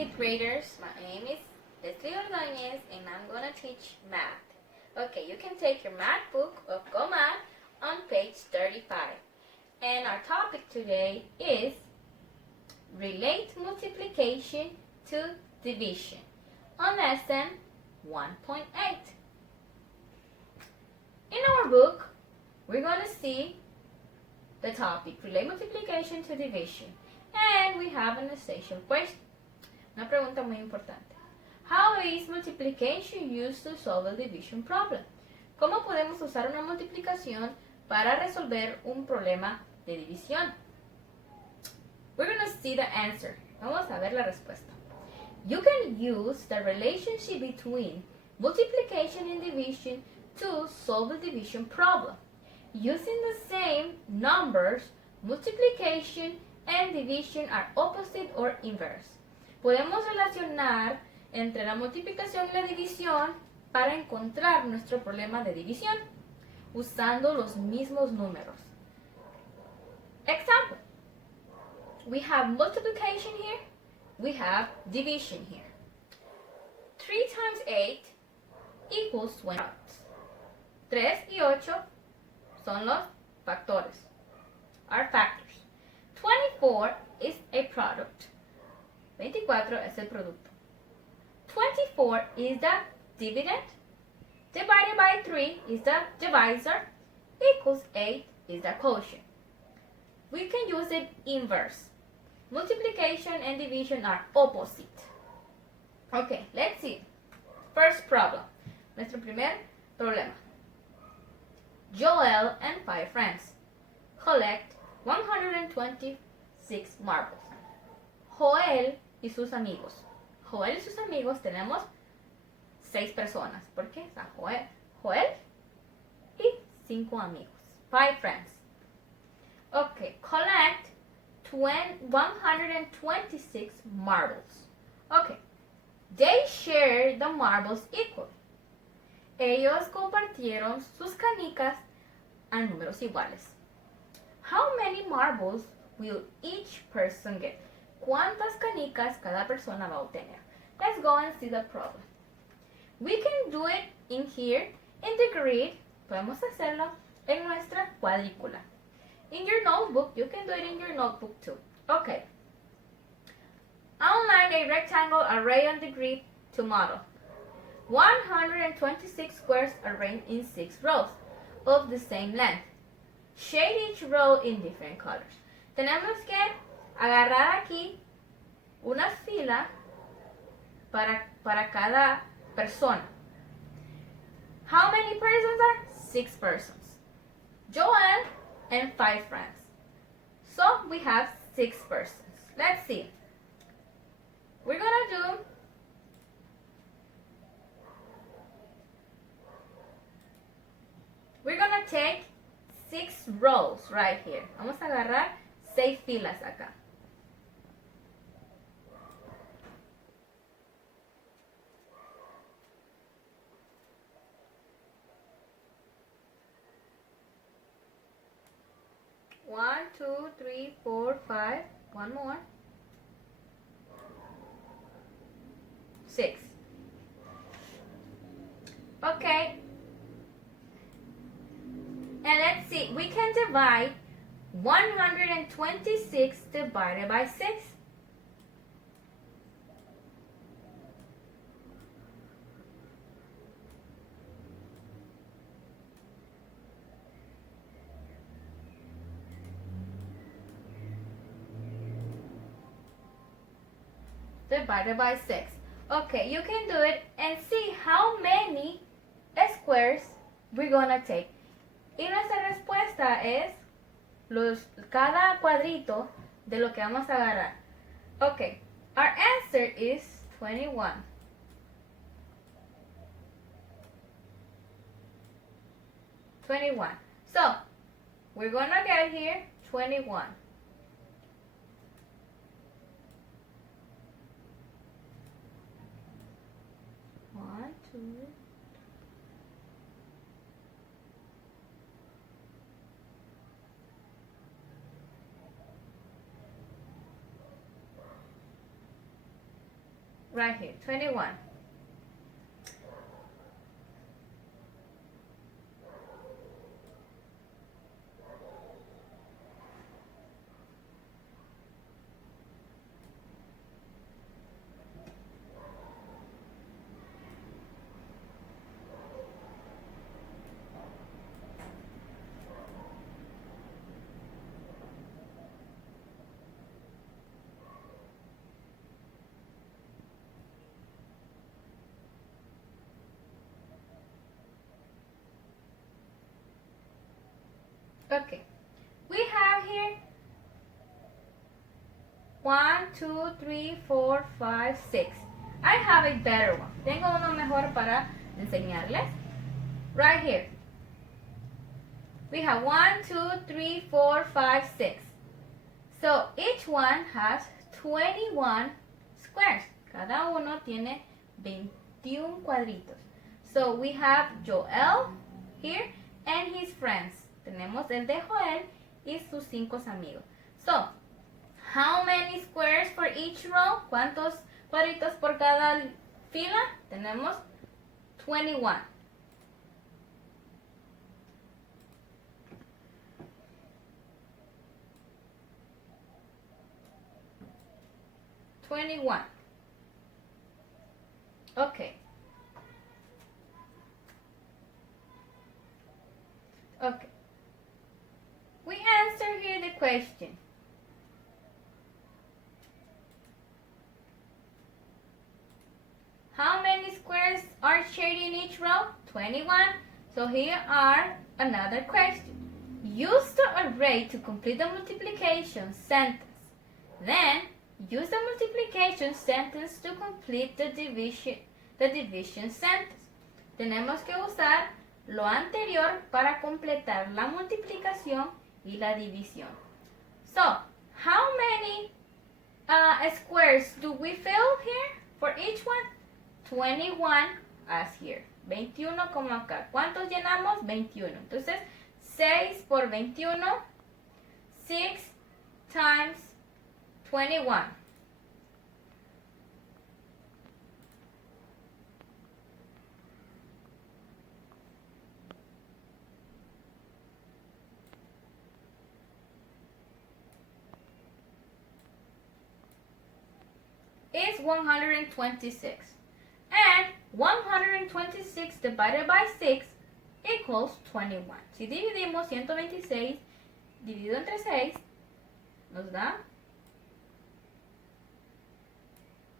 fifth graders. My name is Leslie Ordóñez and I'm gonna teach math. Okay, you can take your math book of Go Math on page 35. And our topic today is relate multiplication to division on lesson 1.8. In our book, we're gonna see the topic relate multiplication to division. And we have an essential question. Una pregunta muy importante. How is multiplication used to solve a division problem? ¿Cómo podemos usar una multiplicación para resolver un problema de división? We're going to see the answer. Vamos a ver la respuesta. You can use the relationship between multiplication and division to solve the division problem. Using the same numbers, multiplication and division are opposite or inverse. Podemos relacionar entre la multiplicación y la división para encontrar nuestro problema de división usando los mismos números. Example. We have multiplication here. We have division here. 3 times 8 equals 20. 3 y 8 son los factores. Are factors. 24 is a product. 24 es el producto. 24 is the dividend. Divided by 3 is the divisor. Equals 8 is the quotient. We can use it inverse. Multiplication and division are opposite. Okay, let's see. First problem. Nuestro primer problema. Joel and 5 friends collect 126 marbles. Joel y sus amigos. Joel y sus amigos tenemos 6 personas. ¿Por qué? Está Joel y 5 amigos. 5 friends. Okay, collect 126 marbles. Okay, they share the marbles equally. Ellos compartieron sus canicas a números iguales. How many marbles will each person get? ¿Cuántas canicas cada persona va a obtener? Let's go and see the problem. We can do it in here, in the grid. Podemos hacerlo en nuestra cuadrícula. In your notebook, you can do it in your notebook too. Okay. Outline a rectangle array on the grid to model. 126 squares arranged in 6 rows of the same length. Shade each row in different colors. Tenemos que agarrar aquí una fila para cada persona. How many persons are? 6 persons. Joel and 5 friends. So we have 6 persons. Let's see. We're gonna take 6 rows right here. Vamos a agarrar 6 filas acá. One, 2, 3, 4, 5. One more. 6. Okay. And let's see. We can divide 126 divided by 6. Divided by 6. Okay, you can do it and see how many squares we're gonna take. Y nuestra respuesta es cada cuadrito de lo que vamos a agarrar. Okay, our answer is 21. 21. So, we're gonna get here 21. One, two. Right here, 21. Okay, we have here 1, 2, 3, 4, 5, 6. I have a better one. Tengo uno mejor para enseñarles. Right here. We have 1, 2, 3, 4, 5, 6. So each one has 21 squares. Cada uno tiene 21 cuadritos. So we have Joel here and his friends. Tenemos el de Joel y sus 5 amigos. So, how many squares for each row? ¿Cuántos cuadritos por cada fila? Tenemos 21. Okay. Okay. We answer here the question. How many squares are shared in each row? 21. So here are another question. Use the array to complete the multiplication sentence. Then use the multiplication sentence to complete the division sentence. Tenemos que usar lo anterior para completar la multiplicación y la división. So, how many squares do we fill here for each one? 21 as here. 21 como acá. ¿Cuántos llenamos? 21. Entonces, 6 por 21. 6 times 21. Is 126. And 126 divided by 6 equals 21. Si dividimos 126 dividido entre 6, nos da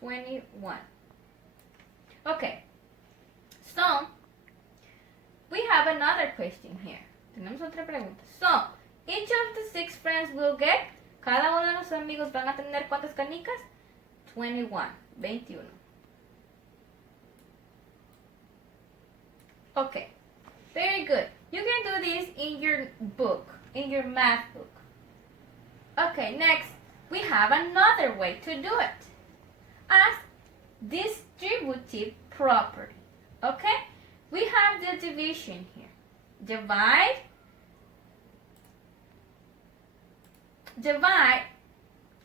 21. Okay, so we have another question here. Tenemos otra pregunta. So, each of the 6 friends will get, cada uno de los amigos van a tener ¿cuántas canicas? 21. Okay, very good. You can do this in your book, in your math book. Okay, next, we have another way to do it. As distributive property. Okay, we have the division here. Divide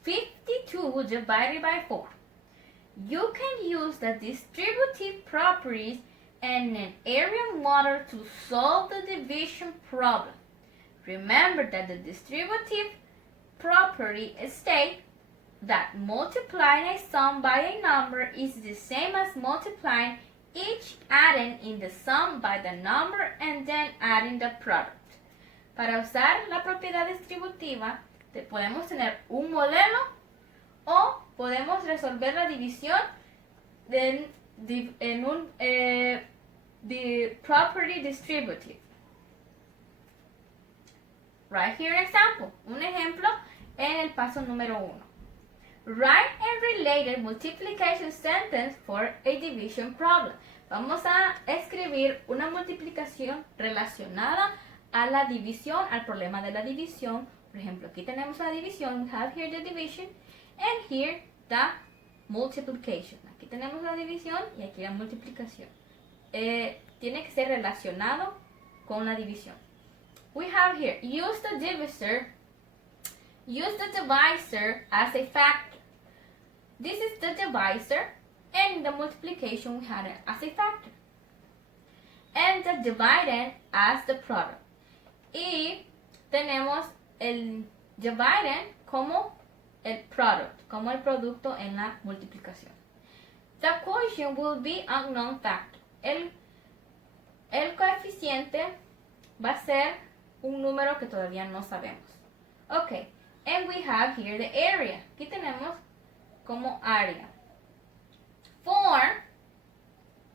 52 divided by 4. You can use the distributive properties and an area model to solve the division problem. Remember that the distributive property states that multiplying a sum by a number is the same as multiplying each adding in the sum by the number and then adding the product. Para usar la propiedad distributiva, podemos tener un modelo o podemos resolver la división en un property distributive. Right here example, un ejemplo en el paso número 1. Write a related multiplication sentence for a division problem. Vamos a escribir una multiplicación relacionada a la división, al problema de la división. Por ejemplo, aquí tenemos la división, we have here the division, and here the multiplication. Aquí tenemos la división y aquí la multiplicación. Tiene que ser relacionado con la división. We have here, use the divisor as a factor. This is the divisor, And the multiplication we had it as a factor. And the dividend as the product. Y tenemos el dividend como el product, como el producto en la multiplicación. The quotient will be unknown factor. El coeficiente va a ser un número que todavía no sabemos. Ok, and we have here the area. Aquí tenemos como área.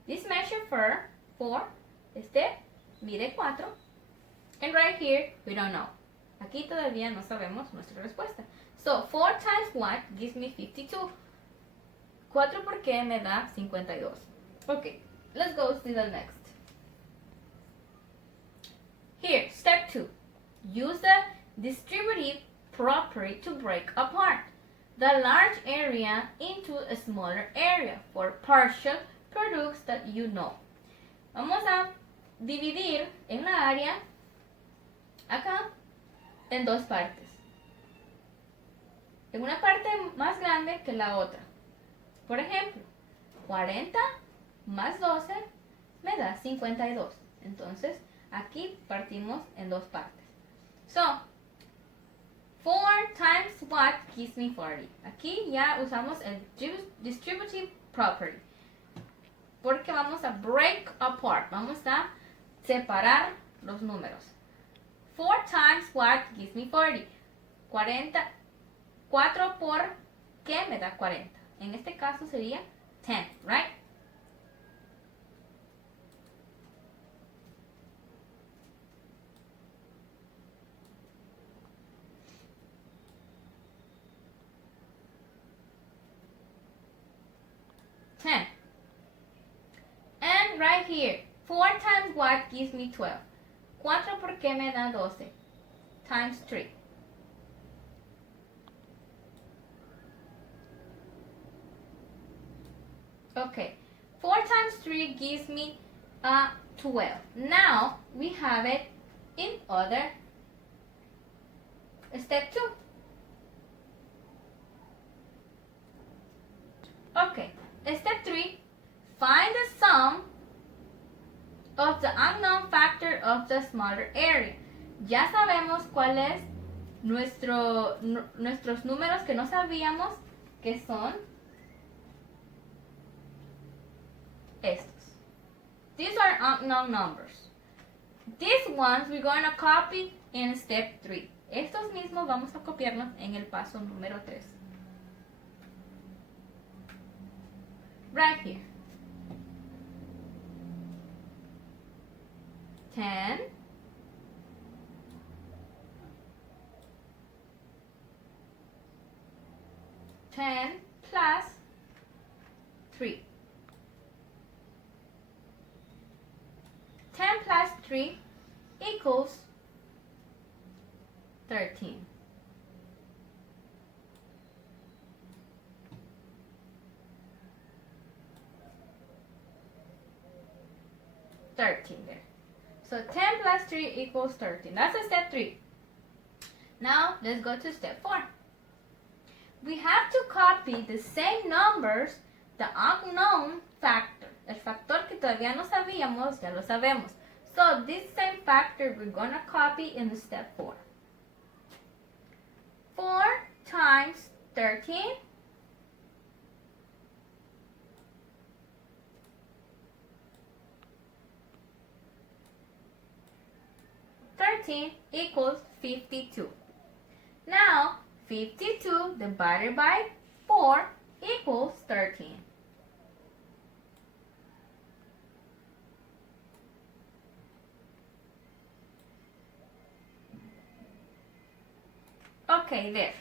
This measure for, mide 4. And right here, we don't know. Aquí todavía no sabemos nuestra respuesta. So, 4 times what gives me 52. 4 por qué me da 52. Okay, let's go to the next. Here, step 2. Use the distributive property to break apart the large area into a smaller area for partial products that you know. Vamos a dividir en la área acá en dos partes. En una parte más grande que la otra. Por ejemplo, 40 más 12 me da 52. Entonces, aquí partimos en dos partes. So, 4 times what gives me 40. Aquí ya usamos el distributive property. Porque vamos a break apart. Vamos a separar los números. 4 times what gives me 40. 4 por ¿qué me da 40? En este caso sería 10, right? And right here, 4 times what gives me 12? 4 por qué me da 12? Times 3. Okay, 4 times 3 gives me 12. Now, we have it in other step 2. Okay, step 3, find the sum of the unknown factor of the smaller area. Ya sabemos cuál es nuestros números que no sabíamos, que son estos. These are unknown numbers. These ones we're going to copy in step 3. Estos mismos vamos a copiarlos en el paso número 3. Right here. 10 plus 3. 10 plus 3 equals 13. There. So 10 plus 3 equals 13. That's a step 3. Now let's go to step 4. We have to copy the same numbers, the unknown factor. El factor que todavía no sabíamos, ya lo sabemos. So this same factor we're going to copy in step 4. 4 times 13 equals 52. Now, 52 divided by 4 equals 13. Okay, there.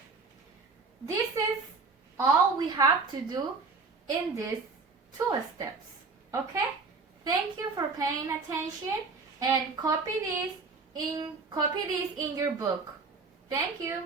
This is all we have to do in these 2 steps. Okay? Thank you for paying attention and copy this in your book. Thank you.